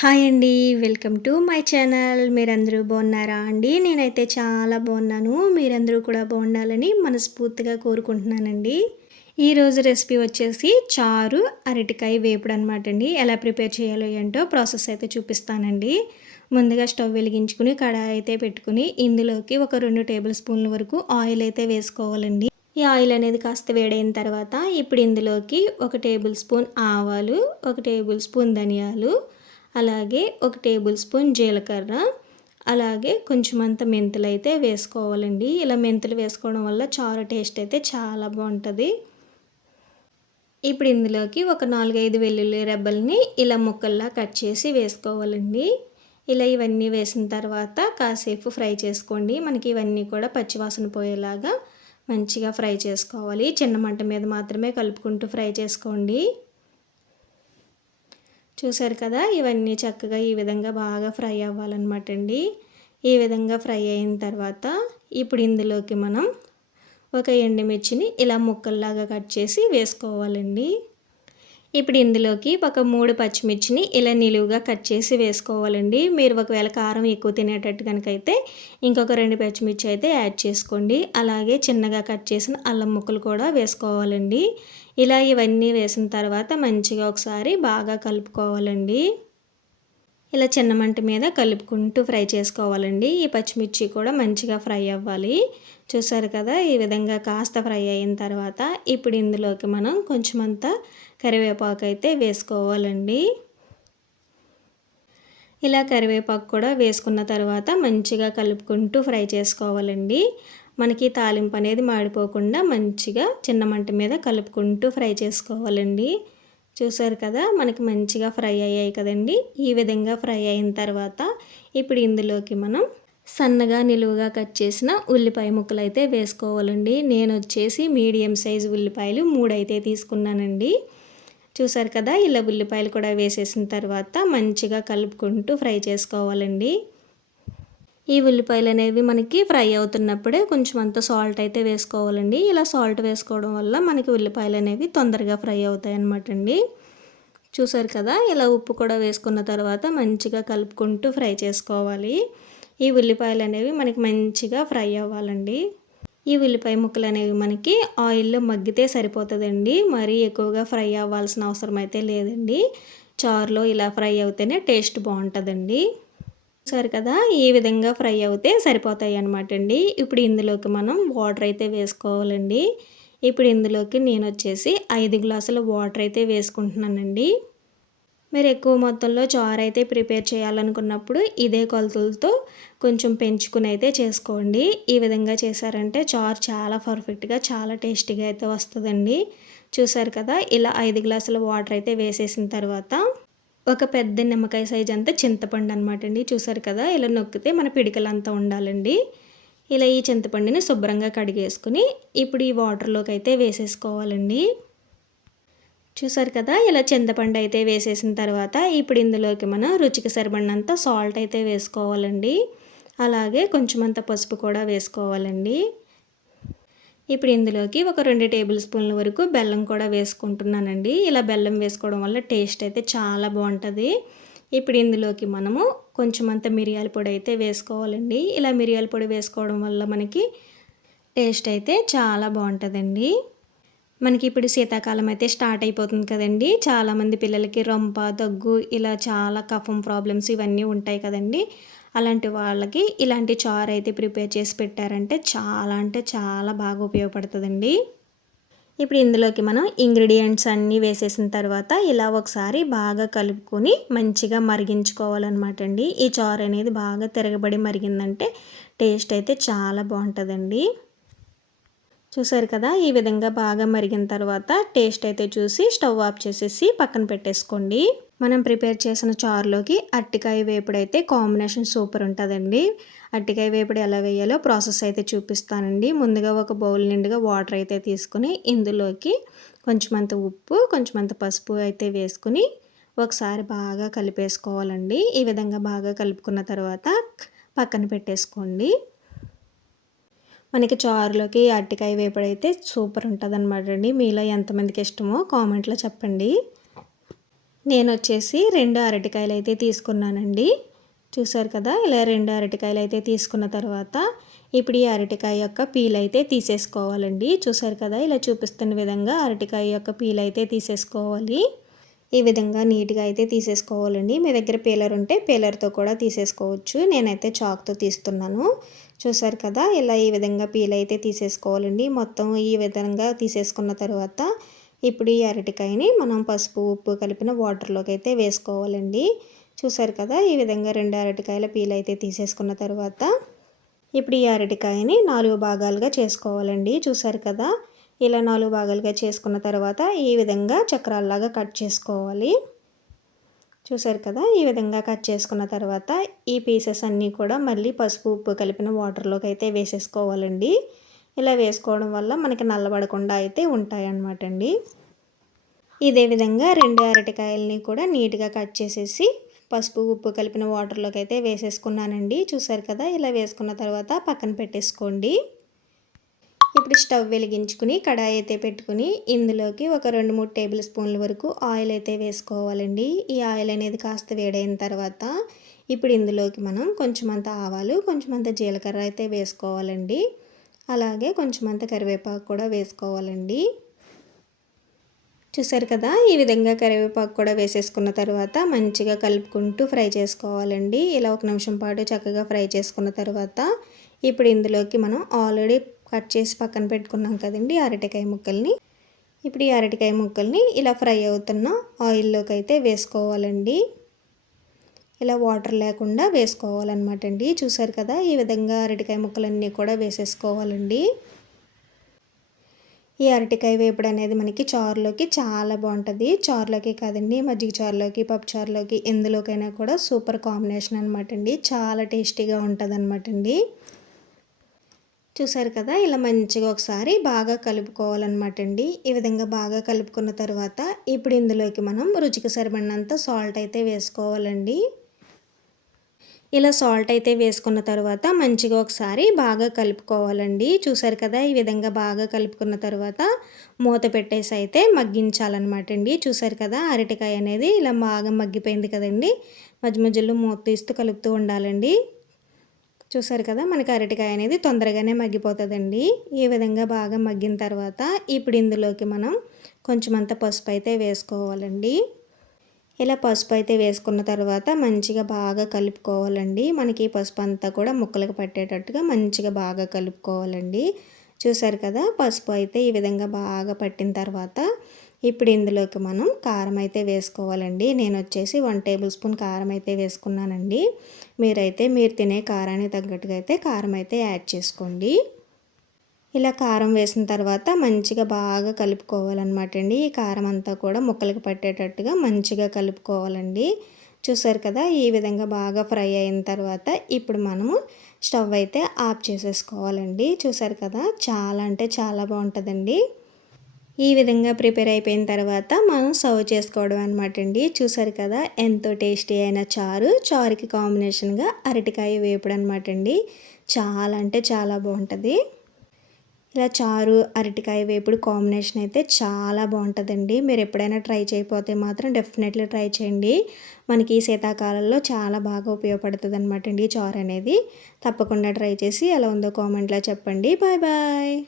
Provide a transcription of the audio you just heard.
Hi అండి welcome to my channel. మీరందరూ బాగున్నారా అండి? నేనైతే చాలా బాగున్నాను. మీరందరూ కూడా బాగుండాలని మనస్ఫూర్తిగా కోరుకుంటున్నానండి. ఈరోజు రెసిపీ వచ్చేసి చారు అరటికాయ వేపుడు అనమాట అండి. ఎలా ప్రిపేర్ చేయాలో ఏంటో ప్రాసెస్ అయితే చూపిస్తానండి. ముందుగా స్టవ్ వెలిగించుకుని కడాయి అయితే పెట్టుకుని ఇందులోకి ఒక రెండు టేబుల్ స్పూన్ల వరకు ఆయిల్ అయితే వేసుకోవాలండి. ఈ ఆయిల్ అనేది కాస్త వేడైన తర్వాత ఇప్పుడు ఇందులోకి ఒక టేబుల్ స్పూన్ ఆవాలు ఒక టేబుల్ స్పూన్ ధనియాలు అలాగే ఒక టేబుల్ స్పూన్ జీలకర్ర అలాగే కొంచెం అంత మెంతులు అయితే వేసుకోవాలండి. ఇలా మెంతులు వేసుకోవడం వల్ల చారు టేస్ట్ అయితే చాలా బాగుంటుంది. ఇప్పుడు ఇందులోకి ఒక నాలుగైదు వెల్లుల్లి రెబ్బల్ని ఇలా ముక్కల్లా కట్ చేసి వేసుకోవాలండి. ఇలా ఇవన్నీ వేసిన తర్వాత కాసేపు ఫ్రై చేసుకోండి. మనకి ఇవన్నీ కూడా పచ్చివాసన పోయేలాగా మంచిగా ఫ్రై చేసుకోవాలి. చిన్న మంట మీద మాత్రమే కలుపుకుంటూ ఫ్రై చేసుకోండి. చూసారు కదా ఇవన్నీ చక్కగా ఈ విధంగా బాగా ఫ్రై అవ్వాలన్నమాట అండి. ఈ విధంగా ఫ్రై అయిన తర్వాత ఇప్పుడు ఇందులోకి మనం ఒక ఎండుమిర్చిని ఇలా ముక్కల్లాగా కట్ చేసి వేసుకోవాలండి. ఇప్పుడు ఇందులోకి ఒక మూడు పచ్చిమిర్చిని ఇలా నిలువుగా కట్ చేసి వేసుకోవాలండి. మీరు ఒకవేళ కారం ఎక్కువ తినేటట్టు కనుకైతే ఇంకొక రెండు పచ్చిమిర్చి అయితే యాడ్ చేసుకోండి. అలాగే చిన్నగా కట్ చేసిన అల్లం ముక్కలు కూడా వేసుకోవాలండి. ఇలా ఇవన్నీ వేసిన తర్వాత మంచిగా ఒకసారి బాగా కలుపుకోవాలండి. ఇలా చిన్న మంట మీద కలుపుకుంటూ ఫ్రై చేసుకోవాలండి. ఈ పచ్చిమిర్చి కూడా మంచిగా ఫ్రై అవ్వాలి. చూసారు కదా ఈ విధంగా కాస్త ఫ్రై అయిన తర్వాత ఇప్పుడు ఇందులోకి మనం కొంచెం అంతా కరివేపాకు అయితే వేసుకోవాలండి. ఇలా కరివేపాకు కూడా వేసుకున్న తర్వాత మంచిగా కలుపుకుంటూ ఫ్రై చేసుకోవాలండి. మనకి తాలింపు అనేది మాడిపోకుండా మంచిగా చిన్న మంట మీద కలుపుకుంటూ ఫ్రై చేసుకోవాలండి. చూసారు కదా మనకి మంచిగా ఫ్రై అయ్యాయి కదండి. ఈ విధంగా ఫ్రై అయిన తర్వాత ఇప్పుడు ఇందులోకి మనం సన్నగా నిలువుగా కట్ చేసిన ఉల్లిపాయ ముక్కలు అయితే వేసుకోవాలండి. నేను వచ్చేసి మీడియం సైజు ఉల్లిపాయలు మూడు అయితే తీసుకున్నానండి. చూసారు కదా ఇలా ఉల్లిపాయలు కూడా వేసేసిన తర్వాత మంచిగా కలుపుకుంటూ ఫ్రై చేసుకోవాలండి. ఈ ఉల్లిపాయలు అనేవి మనకి ఫ్రై అవుతున్నప్పుడే కొంచెం అంత సాల్ట్ అయితే వేసుకోవాలండి. ఇలా సాల్ట్ వేసుకోవడం వల్ల మనకి ఉల్లిపాయలు అనేవి తొందరగా ఫ్రై అవుతాయి అన్నమాట అండి. చూసారు కదా ఇలా ఉప్పు కూడా వేసుకున్న తర్వాత మంచిగా కలుపుకుంటూ ఫ్రై చేసుకోవాలి. ఈ ఉల్లిపాయలు అనేవి మనకి మంచిగా ఫ్రై అవ్వాలండి. ఈ ఉల్లిపాయ ముక్కలు అనేవి మనకి ఆయిల్లో మగ్గితే సరిపోతుందండి. మరీ ఎక్కువగా ఫ్రై అవ్వాల్సిన అవసరం అయితే లేదండి. చారులో ఇలా ఫ్రై అవుతేనే టేస్ట్ బాగుంటుందండి. సరే కదా ఈ విధంగా ఫ్రై అవుతే సరిపోతాయి అనమాట అండి ఇప్పుడు ఇందులోకి మనం వాటర్ అయితే వేసుకోవాలండి. ఇప్పుడు ఇందులోకి నేను వచ్చేసి ఐదు గ్లాసుల వాటర్ అయితే వేసుకుంటున్నానండి. మీరు ఎక్కువ మొత్తంలో చారు అయితే ప్రిపేర్ చేయాలనుకున్నప్పుడు ఇదే కొలతలతో కొంచెం పెంచుకుని అయితే చేసుకోండి. ఈ విధంగా చేశారంటే చారు చాలా పర్ఫెక్ట్గా చాలా టేస్టీగా అయితే వస్తుందండి. చూసారు కదా ఇలా ఐదు గ్లాసుల వాటర్ అయితే వేసేసిన తర్వాత ఒక పెద్ద నిమ్మకాయ సైజ్ అంతా చింతపండు అనమాట అండి. చూసారు కదా ఇలా నొక్కితే మన పిడికలంతా ఉండాలండి. ఇలా ఈ చింతపండుని శుభ్రంగా కడిగేసుకుని ఇప్పుడు ఈ వాటర్లోకి అయితే వేసేసుకోవాలండి. చూసారు కదా ఇలా చింతపండు అయితే వేసేసిన తర్వాత ఇప్పుడు ఇందులోకి మనం రుచికి సరిపడినంత సాల్ట్ అయితే వేసుకోవాలండి. అలాగే కొంచెం అంత పసుపు కూడా వేసుకోవాలండి. ఇప్పుడు ఇందులోకి ఒక రెండు టేబుల్ స్పూన్ల వరకు బెల్లం కూడా వేసుకుంటున్నానండి. ఇలా బెల్లం వేసుకోవడం వల్ల టేస్ట్ అయితే చాలా బాగుంటుంది. ఇప్పుడు ఇందులోకి మనము కొంచెం అంత మిరియాల పొడి అయితే వేసుకోవాలండి. ఇలా మిరియాల పొడి వేసుకోవడం వల్ల మనకి టేస్ట్ అయితే చాలా బాగుంటుందండి. మనకి ఇప్పుడు శీతాకాలం అయితే స్టార్ట్ అయిపోతుంది కదండి. చాలామంది పిల్లలకి రొంప దగ్గు ఇలా చాలా కఫం ప్రాబ్లమ్స్ ఇవన్నీ ఉంటాయి కదండి. అలాంటి వాళ్ళకి ఇలాంటి చారు అయితే ప్రిపేర్ చేసి పెట్టారంటే చాలా అంటే చాలా బాగా ఉపయోగపడుతుందండి. ఇప్పుడు ఇందులోకి మనం ఇంగ్రీడియంట్స్ అన్నీ వేసేసిన తర్వాత ఇలా ఒకసారి బాగా కలుపుకొని మంచిగా మరిగించుకోవాలన్నమాట అండి. ఈ చారు అనేది బాగా తిరగబడి మరిగిందంటే టేస్ట్ అయితే చాలా బాగుంటుందండి. చూసారు కదా ఈ విధంగా బాగా మరిగిన తర్వాత టేస్ట్ అయితే చూసి స్టవ్ ఆఫ్ చేసేసి పక్కన పెట్టేసుకోండి. మనం ప్రిపేర్ చేసిన చారులోకి అట్టికాయ వేపుడు అయితే కాంబినేషన్ సూపర్ ఉంటుందండి. అట్టికాయ వేపుడు ఎలా వేయాలో ప్రాసెస్ అయితే చూపిస్తానండి. ముందుగా ఒక బౌల్ నిండుగా వాటర్ అయితే తీసుకుని ఇందులోకి కొంచెం అంత ఉప్పు కొంచెం అంత పసుపు అయితే వేసుకుని ఒకసారి బాగా కలిపేసుకోవాలండి. ఈ విధంగా బాగా కలుపుకున్న తర్వాత పక్కన పెట్టేసుకోండి. మనకి చారులోకి అరటికాయ వేపుడైతే సూపర్ ఉంటుంది అనమాట అండి. మీలో ఎంతమందికి ఇష్టమో కామెంట్లో చెప్పండి. నేను వచ్చేసి రెండు అరటికాయలు అయితే తీసుకున్నానండి. చూసారు కదా ఇలా రెండు అరటికాయలు అయితే తీసుకున్న తర్వాత ఇప్పుడు ఈ అరటికాయ యొక్క పీల్ అయితే తీసేసుకోవాలండి. చూసారు కదా ఇలా చూపిస్తున్న విధంగా అరటికాయ యొక్క పీల్ అయితే తీసేసుకోవాలి. ఈ విధంగా నీట్గా అయితే తీసేసుకోవాలండి. మీ దగ్గర పీలర్ ఉంటే పీలర్తో కూడా తీసేసుకోవచ్చు. నేనైతే చాక్తో తీస్తున్నాను. చూసారు కదా ఇలా ఈ విధంగా పీల్ అయితే తీసేసుకోవాలండి. మొత్తం ఈ విధంగా తీసేసుకున్న తర్వాత ఇప్పుడు ఈ అరటికాయని మనం పసుపు ఉప్పు కలిపిన వాటర్లోకి అయితే వేసుకోవాలండి. చూసారు కదా ఈ విధంగా రెండు అరటికాయల పీల్ అయితే తీసేసుకున్న తర్వాత ఇప్పుడు ఈ అరటికాయని నాలుగు భాగాలుగా చేసుకోవాలండి. చూసారు కదా ఇలా నాలుగు భాగాలుగా చేసుకున్న తర్వాత ఈ విధంగా చక్రాల్లాగా కట్ చేసుకోవాలి. చూసారు కదా? ఈ విధంగా కట్ చేసుకున్న తర్వాత ఈ పీసెస్ అన్నీ కూడా మళ్ళీ పసుపు ఉప్పు కలిపిన వాటర్లోకి అయితే వేసేసుకోవాలండి. ఇలా వేసుకోవడం వల్ల మనకి నల్లబడకుండా అయితే ఉంటాయన్నమాట అండి. ఇదే విధంగా రెండు అరటికాయలని కూడా నీట్గా కట్ చేసేసి పసుపు ఉప్పు కలిపిన వాటర్లోకి అయితే వేసేసుకున్నానండి. చూసారు కదా? ఇలా వేసుకున్న తర్వాత పక్కన పెట్టేసుకోండి. ఇప్పుడు స్టవ్ వెలిగించుకుని కడాయి అయితే పెట్టుకుని ఇందులోకి ఒక రెండు మూడు టేబుల్ స్పూన్ల వరకు ఆయిల్ అయితే వేసుకోవాలండి. ఈ ఆయిల్ అనేది కాస్త వేడైన తర్వాత ఇప్పుడు ఇందులోకి మనం కొంచెం అంత ఆవాలు కొంచెం అంత జీలకర్ర అయితే వేసుకోవాలండి. అలాగే కొంచెం అంత కరివేపాకు కూడా వేసుకోవాలండి. చూసారు కదా ఈ విధంగా కరివేపాకు కూడా వేసేసుకున్న తర్వాత మంచిగా కలుపుకుంటూ ఫ్రై చేసుకోవాలండి. ఇలా ఒక నిమిషం పాటు చక్కగా ఫ్రై చేసుకున్న తర్వాత ఇప్పుడు ఇందులోకి మనం ఆల్రెడీ కట్ చేసి పక్కన పెట్టుకున్నాం కదండి అరటికాయ ముక్కల్ని. ఇప్పుడు ఈ అరటికాయ ముక్కల్ని ఇలా ఫ్రై అవుతున్న ఆయిల్లోకి అయితే వేసుకోవాలండి. ఇలా వాటర్ లేకుండా వేసుకోవాలన్నమాట అండి. చూసారు కదా ఈ విధంగా అరటికాయ ముక్కలన్నీ కూడా వేసేసుకోవాలండి. ఈ అరటికాయ వేపుడు అనేది మనకి చారులోకి చాలా బాగుంటుంది. చారులోకి కాదండి మజ్జిగ చారులోకి పప్పు చారులోకి ఎందులోకైనా కూడా సూపర్ కాంబినేషన్ అనమాట అండి. చాలా టేస్టీగా ఉంటుంది అనమాట అండి. చూసారు కదా ఇలా మంచిగా ఒకసారి బాగా కలుపుకోవాలన్నమాట అండి ఈ విధంగా బాగా కలుపుకున్న తర్వాత ఇప్పుడు ఇందులోకి మనం రుచికి సరిపడినంత సాల్ట్ అయితే వేసుకోవాలండి. ఇలా సాల్ట్ అయితే వేసుకున్న తర్వాత మంచిగా ఒకసారి బాగా కలుపుకోవాలండి. చూసారు కదా ఈ విధంగా బాగా కలుపుకున్న తర్వాత మూత పెట్టేసి అయితే మగ్గించాలన్నమాట అండి చూసారు కదా అరటికాయ అనేది ఇలా బాగా మగ్గిపోయింది కదండి. మధ్య మధ్యలో మూత తీస్తూ కలుపుతూ ఉండాలండి. చూసారు కదా మనకి అరటికాయ అనేది తొందరగానే మగ్గిపోతుందండి. ఈ విధంగా బాగా మగ్గిన తర్వాత ఇప్పుడు ఇందులోకి మనం కొంచెం అంత పసుపు అయితే వేసుకోవాలండి. ఇలా పసుపు అయితే వేసుకున్న తర్వాత మంచిగా బాగా కలుపుకోవాలండి. మనకి పసుపు అంతా కూడా ముక్కలకు పట్టేటట్టుగా మంచిగా బాగా కలుపుకోవాలండి. చూసారు కదా పసుపు అయితే ఈ విధంగా బాగా పట్టిన తర్వాత ఇప్పుడు ఇందులోకి మనం కారం అయితే వేసుకోవాలండి. నేను వచ్చేసి వన్ టేబుల్ స్పూన్ కారం అయితే వేసుకున్నానండి. మీరైతే మీరు తినే కారానికి తగ్గట్టుగా అయితే కారం అయితే యాడ్ చేసుకోండి. ఇలా కారం వేసిన తర్వాత మంచిగా బాగా కలుపుకోవాలన్నమాట అండి. ఈ కారం అంతా కూడా ముక్కలకు పట్టేటట్టుగా మంచిగా కలుపుకోవాలండి. చూసారు కదా ఈ విధంగా బాగా ఫ్రై అయిన తర్వాత ఇప్పుడు మనము స్టవ్ అయితే ఆఫ్ చేసేసుకోవాలండి. చూసారు కదా చాలా అంటే చాలా బాగుంటుందండి. ఈ విధంగా ప్రిపేర్ అయిపోయిన తర్వాత మనం సర్వ్ చేసుకోవడం అనమాట అండి. చూసారు కదా ఎంతో టేస్టీ అయిన చారు. చారుకి కాంబినేషన్గా అరటికాయ వేపుడు అనమాట అండి. చాలా అంటే చాలా బాగుంటుంది. ఇలా చారు అరటికాయ వేపుడు కాంబినేషన్ అయితే చాలా బాగుంటుందండి. మీరు ఎప్పుడైనా ట్రై చేయకపోతే మాత్రం డెఫినెట్లీ ట్రై చేయండి. మనకి ఈ శీతాకాలంలో చాలా బాగా ఉపయోగపడుతుంది అనమాట అండి చారు అనేది. తప్పకుండా ట్రై చేసి ఎలా ఉందో కామెంట్లో చెప్పండి. Bye bye